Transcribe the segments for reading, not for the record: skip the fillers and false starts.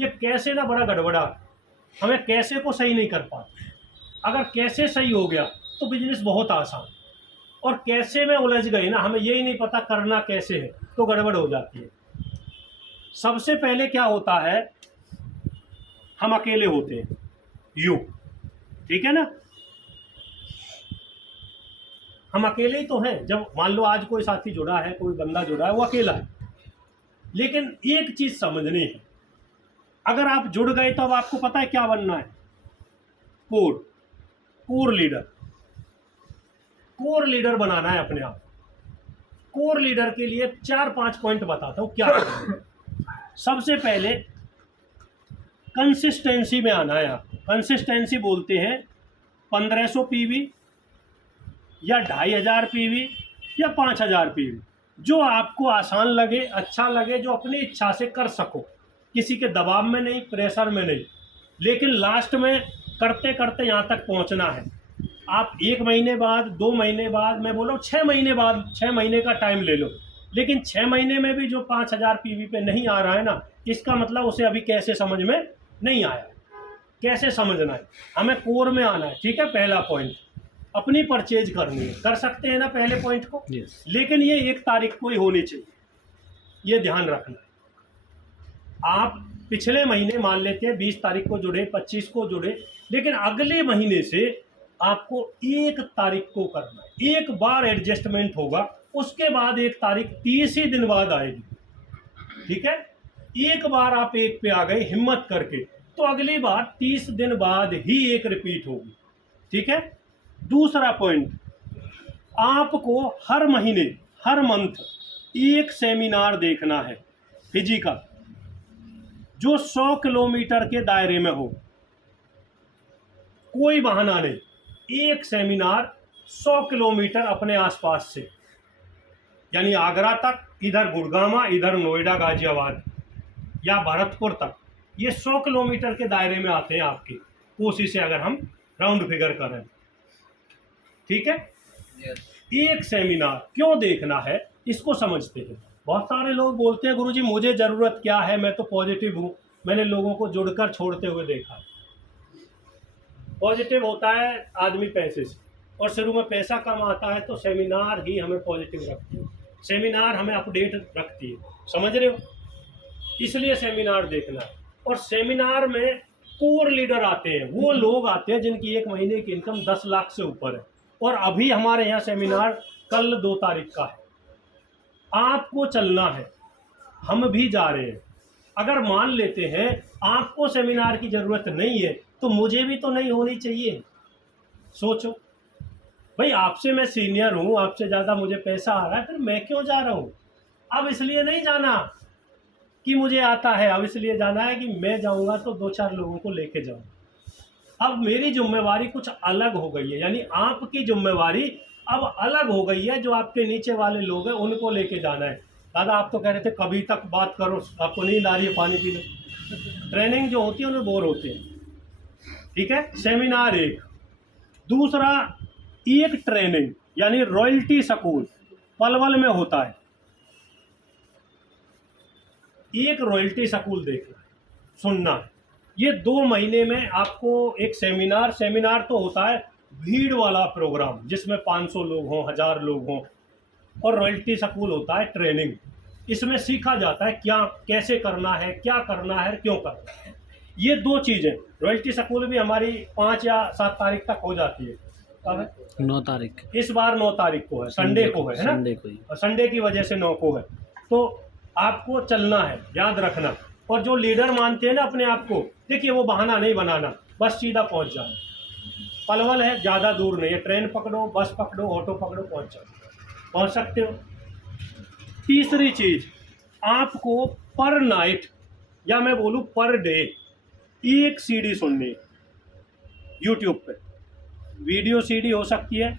ये कैसे ना बड़ा गड़बड़ा, हमें कैसे को सही नहीं कर पाते। अगर कैसे सही हो गया तो बिजनेस बहुत आसान, और कैसे में उलझ गए ना, हमें यही नहीं पता करना कैसे है, तो गड़बड़ हो जाती है। सबसे पहले क्या होता है, हम अकेले होते हैं, यू, ठीक है ना, हम अकेले ही तो हैं। जब मान लो आज कोई साथी जुड़ा है, कोई बंदा जुड़ा है, वो अकेला है, लेकिन एक चीज समझनी है, अगर आप जुड़ गए तो अब आपको पता है क्या बनना है, core, core leader, core leader बनाना है अपने आप। कोर लीडर के लिए 4-5 पॉइंट बताता हूं क्या करना है। सबसे पहले कंसिस्टेंसी में आना है आपको। कंसिस्टेंसी बोलते हैं 1500 पीवी या 2500 पीवी या 5000 पीवी, जो आपको आसान लगे, अच्छा लगे, जो अपनी इच्छा से कर सको, किसी के दबाव में नहीं, प्रेशर में नहीं, लेकिन लास्ट में करते करते यहाँ तक पहुँचना है। आप 1 महीने बाद, 2 महीने बाद, मैं बोल रहा हूँ 6 महीने बाद, 6 महीने का टाइम ले लो, लेकिन 6 महीने में भी जो 5000 पीवी पे नहीं आ रहा है ना, इसका मतलब उसे अभी कैसे समझ में नहीं आया। कैसे समझना है, हमें कोर में आना है, ठीक है। पहला पॉइंट, अपनी परचेज करनी है, कर सकते हैं ना पहले पॉइंट को, लेकिन ये 1 तारीख को ही होनी चाहिए, ये ध्यान रखना है। आप पिछले महीने मान लेते हैं 20 तारीख को जुड़े, 25 को जुड़े, लेकिन अगले महीने से आपको 1 तारीख को करना है। एक बार एडजस्टमेंट होगा, उसके बाद 1 तारीख 30 ही दिन बाद आएगी, ठीक है। एक बार आप 1 पे आ गए हिम्मत करके, तो अगली बार 30 दिन बाद ही 1 रिपीट होगी, ठीक है। दूसरा पॉइंट, आपको हर महीने, हर मंथ 1 सेमिनार देखना है फिजिकल, जो 100 किलोमीटर के दायरे में हो, कोई बहाना नहीं। 1 सेमिनार 100 किलोमीटर अपने आसपास से, यानी आगरा तक, इधर गुड़गामा, इधर नोएडा, गाजियाबाद या भरतपुर तक, ये 100 किलोमीटर के दायरे में आते हैं आपकी कोशिश से, अगर हम राउंड फिगर करें, ठीक है। एक सेमिनार क्यों देखना है, इसको समझते हैं। बहुत सारे लोग बोलते हैं गुरुजी मुझे ज़रूरत क्या है, मैं तो पॉजिटिव हूँ। मैंने लोगों को जुड़कर छोड़ते हुए देखा है। पॉजिटिव होता है आदमी पैसे से, और शुरू में पैसा कम आता है, तो सेमिनार ही हमें पॉजिटिव रखती है, सेमिनार हमें अपडेट रखती है, समझ रहे हो। इसलिए सेमिनार देखना है। और सेमिनार में कोर लीडर आते हैं, वो लोग आते हैं जिनकी 1 महीने की इनकम 10 लाख से ऊपर है। और अभी हमारे यहाँ सेमिनार कल 2 तारीख का है, आपको चलना है, हम भी जा रहे हैं। अगर मान लेते हैं आपको सेमिनार की ज़रूरत नहीं है, तो मुझे भी तो नहीं होनी चाहिए। सोचो भाई, आपसे मैं सीनियर हूँ, आपसे ज़्यादा मुझे पैसा आ रहा है, फिर मैं क्यों जा रहा हूँ। अब इसलिए नहीं जाना कि मुझे आता है, अब इसलिए जाना है कि मैं जाऊँगा तो 2-4 लोगों को लेके जाऊँ। अब मेरी जिम्मेवारी कुछ अलग हो गई है, यानी आपकी जिम्मेवारी अब अलग हो गई है। जो आपके नीचे वाले लोग हैं उनको लेके जाना है। दादा आप तो कह रहे थे कभी तक बात करो, आपको नींद आ रही है, पानी पी लो। ट्रेनिंग जो होती है उनमें बोर होते हैं, ठीक है। सेमिनार एक। दूसरा, एक ट्रेनिंग यानी रॉयल्टी स्कूल पलवल में होता है, एक रॉयल्टी स्कूल देखना है, सुनना है। ये 2 महीने में आपको एक सेमिनार तो होता है भीड़ वाला प्रोग्राम, जिसमें 500 लोग हों, 1000 लोग हों, और रॉयल्टी स्कूल होता है ट्रेनिंग। इसमें सीखा जाता है क्या कैसे करना है, क्या करना है, क्यों करना है। ये 2 चीज़ें। रॉयल्टी स्कूल भी हमारी 5 या 7 तारीख तक हो जाती है। कब है? 9 तारीख। इस बार 9 तारीख को है, संडे को है ना, संडे को ही। और संडे की वजह से 9 को है। तो आपको चलना है, याद रखना। और जो लीडर मानते हैं ना अपने आप को, देखिए वो बहाना नहीं बनाना, बस सीधा पहुंच जाना। पलवल है, ज़्यादा दूर नहीं है, ट्रेन पकड़ो, बस पकड़ो, ऑटो पकड़ो, पहुंच जाओ, पहुंच सकते हो। तीसरी चीज़, आपको पर नाइट या मैं बोलूँ पर डे 1 सीडी सुननी है यूट्यूब पे। वीडियो सीडी हो सकती है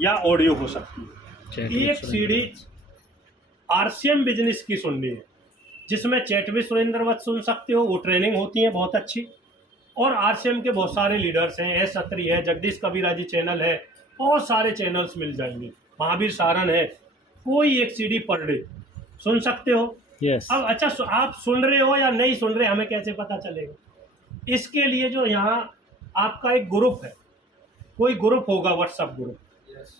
या ऑडियो हो सकती है। एक सीडी आरसीएम बिजनेस की सुननी है, जिसमें चैट भी सुरेंद्रवत सुन सकते हो, वो ट्रेनिंग होती है बहुत अच्छी। और आरसीएम के बहुत सारे लीडर्स हैं, एस सत्री है, जगदीश कबीरा जी चैनल है, बहुत सारे चैनल्स मिल जाएंगे, महावीर सारन है। कोई एक सीडी पर डे सुन सकते हो। यस। अब अच्छा आप सुन रहे हो या नहीं सुन रहे, हमें कैसे पता चलेगा? इसके लिए जो यहाँ आपका एक ग्रुप है, कोई ग्रुप होगा, व्हाट्सएप ग्रुप,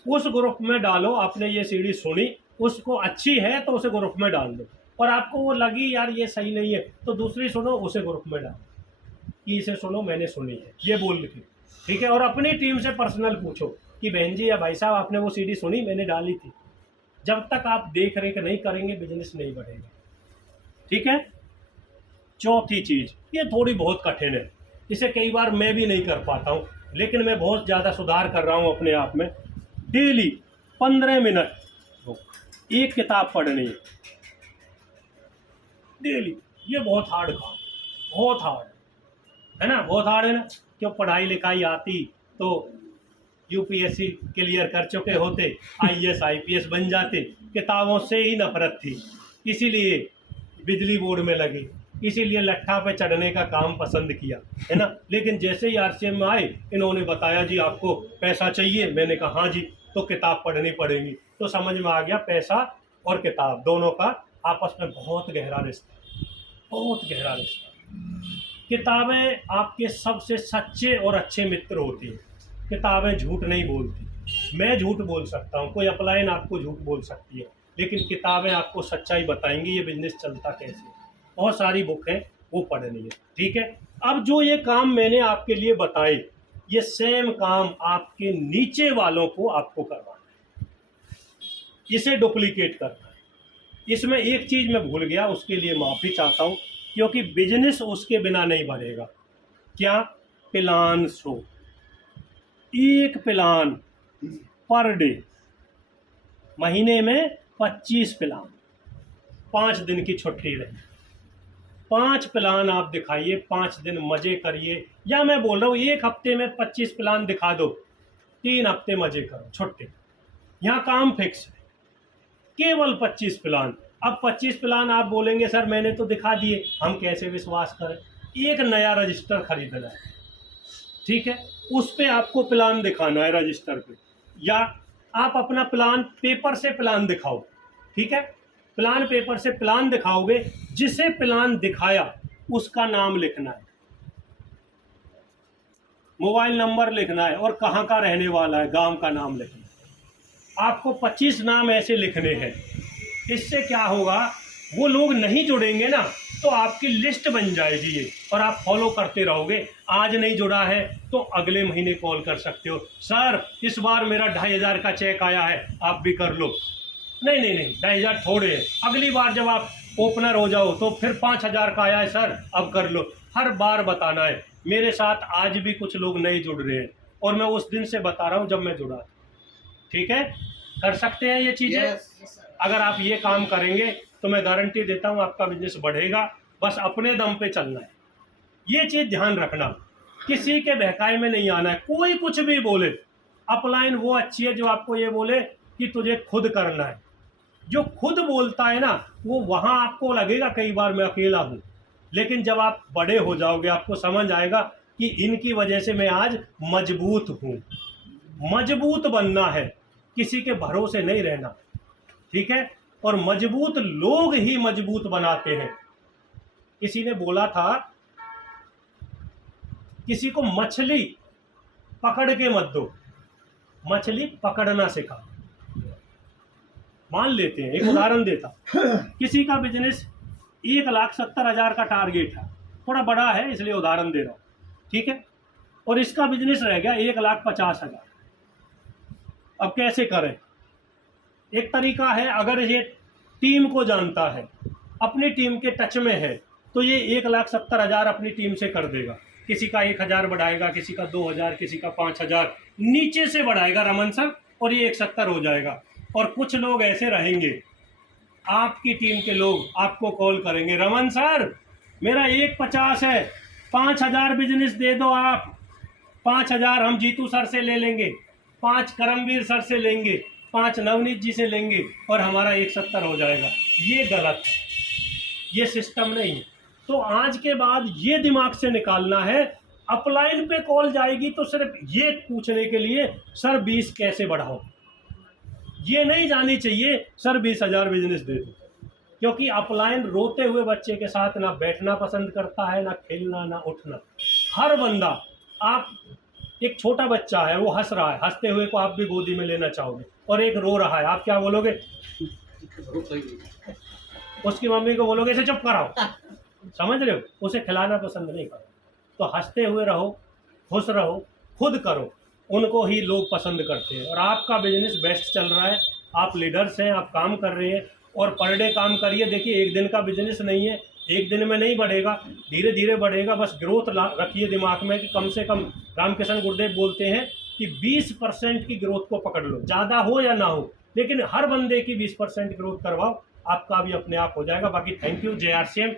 उस ग्रुप में डालो, आपने ये सीडी सुनी, उसको अच्छी है तो उसे ग्रुप में डाल दो, और आपको वो लगी यार ये सही नहीं है तो दूसरी सुनो, उसे ग्रुप में डालो कि इसे सुनो, मैंने सुनी है, ये बोल के, ठीक है। और अपनी टीम से पर्सनल पूछो कि बहन जी या भाई साहब आपने वो सीडी सुनी, मैंने डाली थी। जब तक आप देख रेख नहीं करेंगे बिजनेस नहीं बढ़ेगा, ठीक है। चौथी चीज, ये थोड़ी बहुत कठिन है, इसे कई बार मैं भी नहीं कर पाता हूँ, लेकिन मैं बहुत ज़्यादा सुधार कर रहा हूँ अपने आप में। डेली 15 मिनट एक किताब पढ़नी है डेली। ये बहुत हार्ड काम, बहुत हार्ड है ना, बहुत हार्ड है ना। क्यों? पढ़ाई लिखाई आती तो यूपीएससी क्लियर कर चुके होते, आईएएस आईपीएस बन जाते। किताबों से ही नफरत थी, इसीलिए बिजली बोर्ड में लगे, इसीलिए लट्ठा पे चढ़ने का काम पसंद किया, है ना। लेकिन जैसे ही आरसीएम में आए, इन्होंने बताया जी आपको पैसा चाहिए, मैंने कहा हाँ जी, तो किताब पढ़नी पड़ेगी। तो समझ में आ गया पैसा और किताब दोनों का आपस में बहुत गहरा रिश्ता, बहुत गहरा रिश्ता। किताबें आपके सबसे सच्चे और अच्छे मित्र होती हैं। किताबें झूठ नहीं बोलती। मैं झूठ बोल सकता हूँ, कोई अपलाइन आपको झूठ बोल सकती है, लेकिन किताबें आपको सच्चाई बताएंगी ये बिजनेस चलता कैसे है। बहुत सारी बुक है, वो पढ़नी है, ठीक है। अब जो ये काम मैंने आपके लिए बताए, ये सेम काम आपके नीचे वालों को आपको करवाना है, इसे डुप्लीकेट करना है। इसमें एक चीज़ मैं भूल गया, उसके लिए माफ़ी चाहता हूँ, क्योंकि बिजनेस उसके बिना नहीं बढ़ेगा। क्या? प्लान शो, एक प्लान पर डे, महीने में 25 प्लान, 5 दिन की छुट्टी रही, 5 प्लान आप दिखाइए, 5 दिन मजे करिए। या मैं बोल रहा हूँ एक हफ्ते में 25 प्लान दिखा दो, 3 हफ्ते मजे करो, छुट्टी। यहाँ काम फिक्स है, केवल 25 प्लान। अब 25 प्लान आप बोलेंगे सर मैंने तो दिखा दिए, हम कैसे विश्वास करें? एक नया रजिस्टर खरीदना है, ठीक है, उस पे आपको प्लान दिखाना है रजिस्टर पे, या आप अपना प्लान पेपर से प्लान दिखाओ, ठीक है। प्लान पेपर से प्लान दिखाओगे, जिसे प्लान दिखाया उसका नाम लिखना है, मोबाइल नंबर लिखना है, और कहाँ का रहने वाला है, गांव का नाम लिखना है। आपको 25 नाम ऐसे लिखने हैं। इससे क्या होगा, वो लोग नहीं जुड़ेंगे ना, तो आपकी लिस्ट बन जाएगी ये, और आप फॉलो करते रहोगे। आज नहीं जुड़ा है तो अगले महीने कॉल कर सकते हो, सर इस बार मेरा 2500 का चेक आया है, आप भी कर लो। नहीं नहीं नहीं, 2500 थोड़े है, अगली बार जब आप ओपनर हो जाओ तो फिर 5000 का आया है सर, अब कर लो। हर बार बताना है। मेरे साथ आज भी कुछ लोग नए जुड़ रहे हैं, और मैं उस दिन से बता रहा हूँ जब मैं जुड़ा, ठीक है। कर सकते हैं ये चीज़ें। अगर आप ये काम करेंगे तो मैं गारंटी देता हूँ आपका बिजनेस बढ़ेगा। बस अपने दम पे चलना है, ये चीज़ ध्यान रखना, किसी के बहकाए में नहीं आना है। कोई कुछ भी बोले, अपलाइन वो अच्छी है जो आपको ये बोले कि तुझे खुद करना है। जो खुद बोलता है ना, वो वहाँ आपको लगेगा कई बार मैं अकेला हूँ, लेकिन जब आप बड़े हो जाओगे आपको समझ आएगा कि इनकी वजह से मैं आज मजबूत हूँ। मजबूत बनना है, किसी के भरोसे नहीं रहना, ठीक है। और मजबूत लोग ही मजबूत बनाते हैं। किसी ने बोला था, किसी को मछली पकड़ के मत दो, मछली पकड़ना सिखा। मान लेते हैं, एक उदाहरण देता, किसी का बिजनेस 1,70,000 का टारगेट है, थोड़ा बड़ा है इसलिए उदाहरण दे रहा हूँ, ठीक है। और इसका बिजनेस रह गया 1,50,000। अब कैसे करें? एक तरीका है, अगर ये टीम को जानता है, अपनी टीम के टच में है, तो ये 1,70,000 अपनी टीम से कर देगा। किसी का 1,000 बढ़ाएगा, किसी का 2,000, किसी का 5,000 नीचे से बढ़ाएगा रमन सर, और ये 170 हो जाएगा। और कुछ लोग ऐसे रहेंगे, आपकी टीम के लोग आपको कॉल करेंगे, रमन सर मेरा 1,50 है, 5,000 बिजनेस दे दो आप, 5,000 हम जीतू सर से ले लेंगे, 5 करमवीर सर से लेंगे, 5 नवनीत जी से लेंगे, और हमारा 170 हो जाएगा। ये गलत है, ये सिस्टम नहीं है। तो आज के बाद ये दिमाग से निकालना है, अपलाइन पे कॉल जाएगी तो सिर्फ ये पूछने के लिए सर 20 कैसे बढ़ाओ, ये नहीं जानी चाहिए सर 20,000 बिजनेस दे दो। क्योंकि अपलाइन रोते हुए बच्चे के साथ ना बैठना पसंद करता है, ना खेलना, ना उठना। हर बंदा, आप एक छोटा बच्चा है, वो हंस रहा है, हंसते हुए को आप भी गोदी में लेना चाहोगे, और एक रो रहा है, आप क्या बोलोगे? उसकी मम्मी को बोलोगे इसे चुप कराओ। समझ रहे हो? उसे खिलाना पसंद नहीं करो। तो हंसते हुए रहो, खुश रहो, खुद करो, उनको ही लोग पसंद करते हैं। और आपका बिजनेस बेस्ट चल रहा है, आप लीडर्स हैं, आप काम कर रहे हैं, और पर डे काम करिए। देखिए, एक दिन का बिजनेस नहीं है, एक दिन में नहीं बढ़ेगा, धीरे धीरे बढ़ेगा। बस ग्रोथ रखिए दिमाग में कि कम से कम, रामकिशन गुरुदेव बोलते हैं कि 20% की ग्रोथ को पकड़ लो, ज़्यादा हो या ना हो, लेकिन हर बंदे की 20% ग्रोथ करवाओ, आपका भी अपने आप हो जाएगा। बाकी थैंक यू, जय आर सी एम।